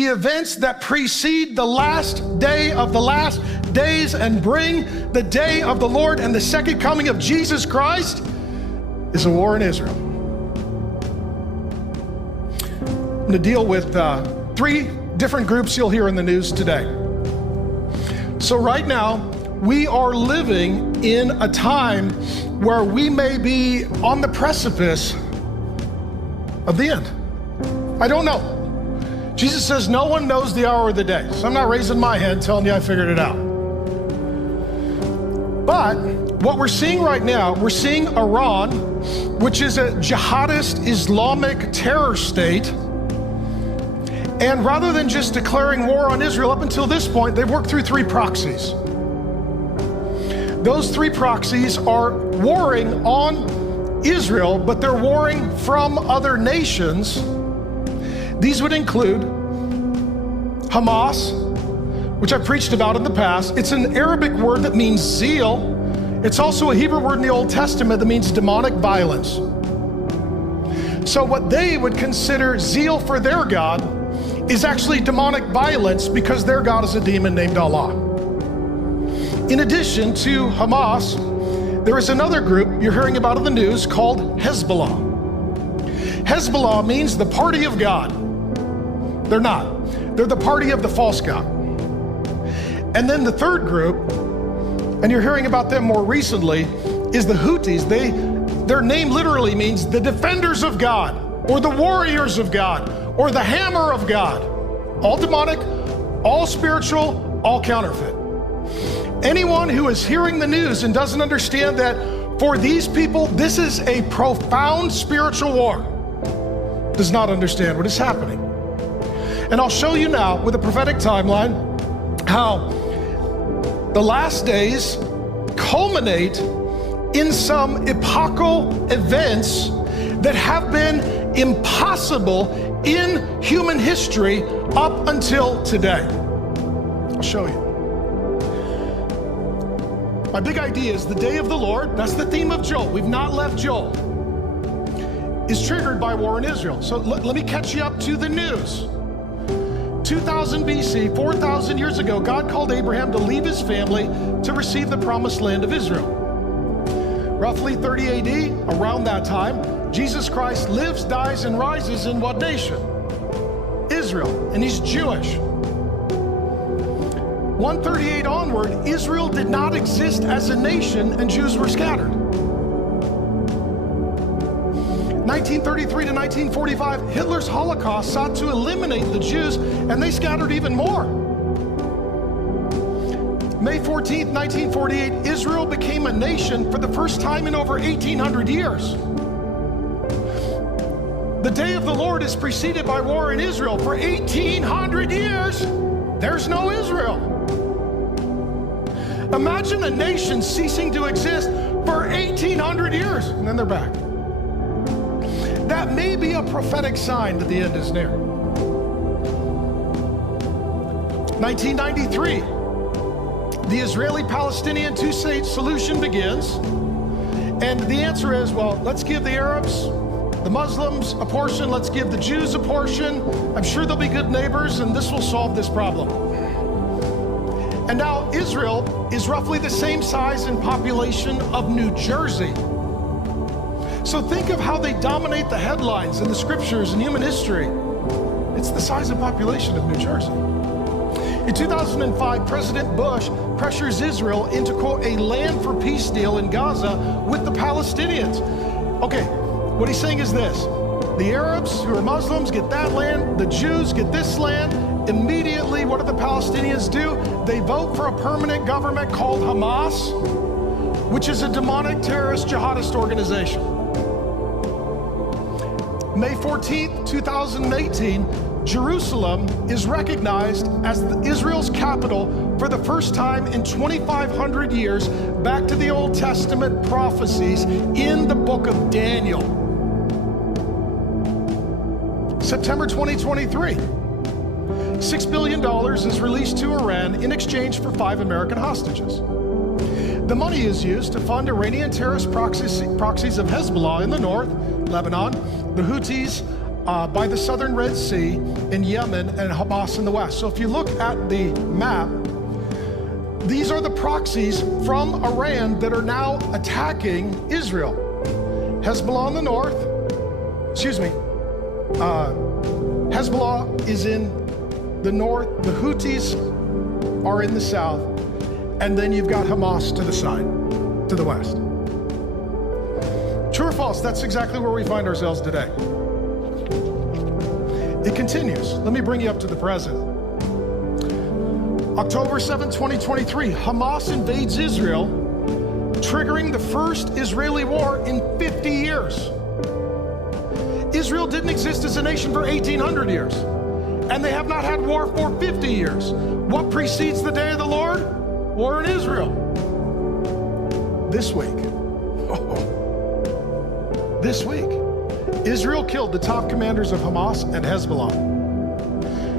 The events that precede the last day of the last days and bring the day of the Lord and the second coming of Jesus Christ is a war in Israel. I'm going to deal with 3 different groups you'll hear in the news today. So right now, we are living in a time where we may be on the precipice of the end. I don't know. Jesus says no one knows the hour of the day. So I'm not raising my hand telling you I figured it out. But what we're seeing right now, we're seeing Iran, which is a jihadist Islamic terror state. And rather than just declaring war on Israel, up until this point, they've worked through 3 proxies. Those 3 proxies are warring on Israel, but they're warring from other nations. These would include Hamas, which I preached about in the past. It's an Arabic word that means zeal. It's also a Hebrew word in the Old Testament that means demonic violence. So what they would consider zeal for their God is actually demonic violence because their God is a demon named Allah. In addition to Hamas, there is another group you're hearing about in the news called Hezbollah. Hezbollah means the party of God. They're not. They're the party of the false God. And then the third group, and you're hearing about them more recently, is the Houthis. Their name literally means the defenders of God, or the warriors of God, or the hammer of God. All demonic, all spiritual, all counterfeit. Anyone who is hearing the news and doesn't understand that for these people, this is a profound spiritual war, does not understand what is happening. And I'll show you now with a prophetic timeline how the last days culminate in some epochal events that have been impossible in human history up until today. I'll show you. My big idea is the day of the Lord, that's the theme of Joel. We've not left Joel. Is triggered by war in Israel. So let me catch you up to the news. 2000 BC, 4,000 years ago, God called Abraham to leave his family to receive the promised land of Israel. Roughly 30 AD, around that time, Jesus Christ lives, dies, and rises in what nation? Israel, and he's Jewish. 138 onward, Israel did not exist as a nation and Jews were scattered. 1933 to 1945, Hitler's Holocaust sought to eliminate the Jews, and they scattered even more. May 14th, 1948, Israel became a nation for the first time in over 1,800 years. The day of the Lord is preceded by war in Israel. For 1,800 years, there's no Israel. Imagine a nation ceasing to exist for 1,800 years, and then they're back. That may be a prophetic sign that the end is near. 1993, the Israeli-Palestinian two-state solution begins. And the answer is, well, let's give the Arabs, the Muslims a portion, let's give the Jews a portion. I'm sure they'll be good neighbors, and this will solve this problem. And now Israel is roughly the same size and population of New Jersey. So think of how they dominate the headlines in the scriptures and human history. It's the size and population of New Jersey. In 2005, President Bush pressures Israel into, quote, a land for peace deal in Gaza with the Palestinians. Okay, what he's saying is this. The Arabs who are Muslims get that land, the Jews get this land. Immediately, what do the Palestinians do? They vote for a permanent government called Hamas, which is a demonic terrorist jihadist organization. May 14th, 2018, Jerusalem is recognized as Israel's capital for the first time in 2,500 years, back to the Old Testament prophecies in the book of Daniel. September 2023, $6 billion is released to Iran in exchange for 5 American hostages. The money is used to fund Iranian terrorist proxies of Hezbollah in the north, Lebanon, the Houthis by the southern Red Sea in Yemen and Hamas in the west. So if you look at the map, these are the proxies from Iran that are now attacking Israel. Hezbollah in the north, Hezbollah is in the north, the Houthis are in the south, and then you've got Hamas to the side, to the west. True or false? That's exactly where we find ourselves today. It continues. Let me bring you up to the present. October 7, 2023, Hamas invades Israel, triggering the first Israeli war in 50 years. Israel didn't exist as a nation for 1,800 years, and they have not had war for 50 years. What precedes the day of the Lord? War in Israel. This week, this week, Israel killed the top commanders of Hamas and Hezbollah.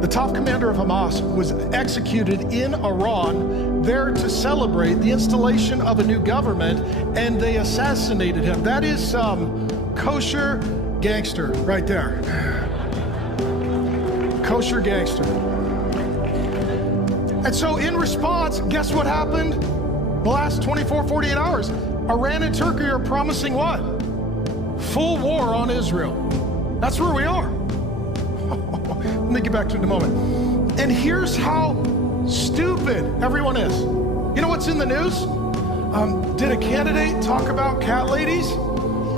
The top commander of Hamas was executed in Iran, there to celebrate the installation of a new government, and they assassinated him. That is some kosher gangster right there. Kosher gangster. And so in response, guess what happened? The last 24, 48 hours, Iran and Turkey are promising what? Full war on Israel. That's where we are. Let me get back to it in a moment. And here's how stupid everyone is. You know what's in the news? Did a candidate talk about cat ladies?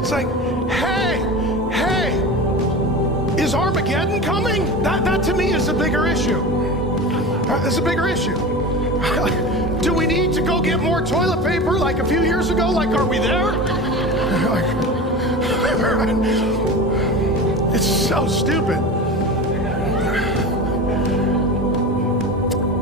It's like, hey, is Armageddon coming? That to me is a bigger issue. It's a bigger issue. Do we need to go get more toilet paper like a few years ago? Like, are we there? It's so stupid.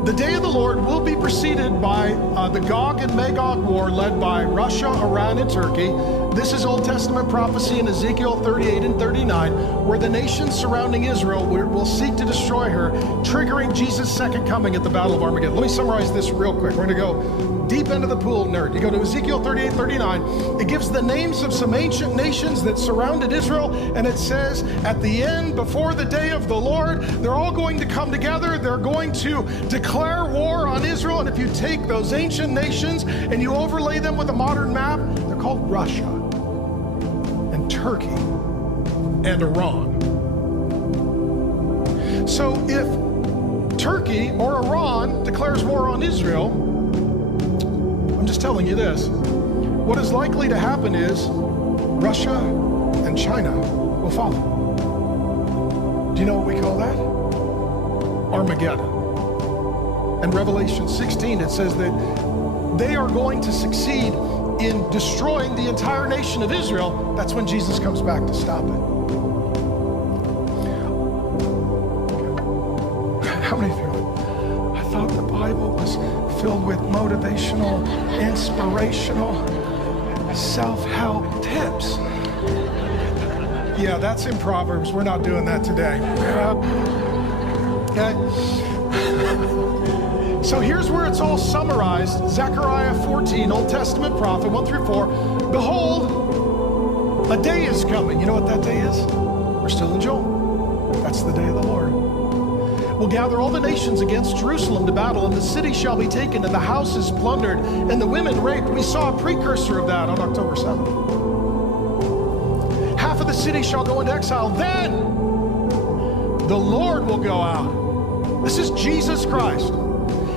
The day of the Lord will be preceded by the Gog and Magog war led by Russia, Iran, and Turkey. This is Old Testament prophecy in Ezekiel 38 and 39, where the nations surrounding Israel will seek to destroy her, triggering Jesus' second coming at the Battle of Armageddon. Let me summarize this real quick. We're going to go deep into the pool, nerd. You go to Ezekiel 38, 39. It gives the names of some ancient nations that surrounded Israel, and it says, at the end, before the day of the Lord, they're all going to come together. They're going to declare war on Israel, and if you take those ancient nations and you overlay them with a modern map, they're called Russia and Turkey and Iran. So if Turkey or Iran declares war on Israel, I'm just telling you this, what is likely to happen is Russia and China will follow. Do you know what we call that? Armageddon. In Revelation 16, it says that they are going to succeed in destroying the entire nation of Israel. That's when Jesus comes back to stop it. How many of you are, I thought the Bible was filled with motivational, inspirational, self-help tips. Yeah, that's in Proverbs. We're not doing that today. Okay? So here's where it's all summarized. Zechariah 14, Old Testament prophet, 1 through 4. Behold, a day is coming. You know what that day is? We're still in Joel. That's the day of the Lord. Will gather all the nations against Jerusalem to battle, and the city shall be taken, and the houses plundered, and the women raped. We saw a precursor of that on October 7th. Half of the city shall go into exile. Then the Lord will go out. This is Jesus Christ.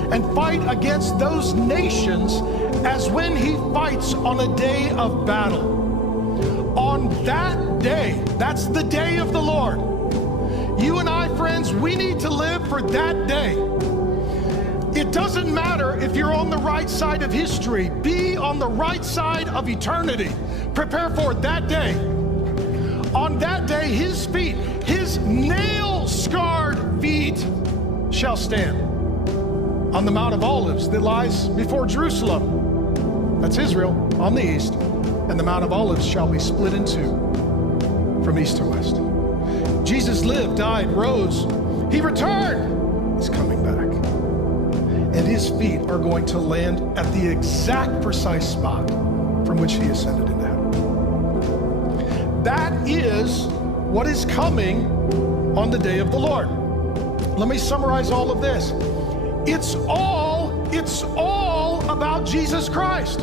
And fight against those nations as when he fights on a day of battle. On that day, that's the day of the Lord. You and I, friends, we need to live for that day. It doesn't matter if you're on the right side of history. Be on the right side of eternity. Prepare for that day. On that day, his feet, his nail-scarred feet shall stand on the Mount of Olives that lies before Jerusalem. That's Israel on the east. And the Mount of Olives shall be split in two from east to west. Jesus lived, died, rose. He returned. He's coming back. And his feet are going to land at the exact precise spot from which he ascended into heaven. That is what is coming on the day of the Lord. Let me summarize all of this. It's all about Jesus Christ.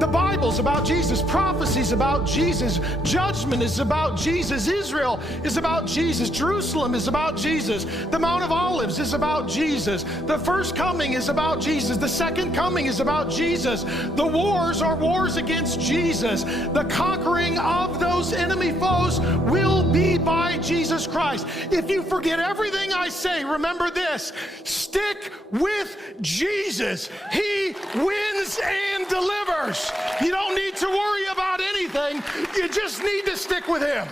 The Bible's about Jesus. Prophecy's about Jesus. Judgment is about Jesus. Israel is about Jesus. Jerusalem is about Jesus. The Mount of Olives is about Jesus. The first coming is about Jesus. The second coming is about Jesus. The wars are wars against Jesus. The conquering of those enemy foes will be by Jesus Christ. If you forget everything I say, remember this: stick with Jesus. He wins and delivers. You don't need to worry about anything. You just need to stick with him.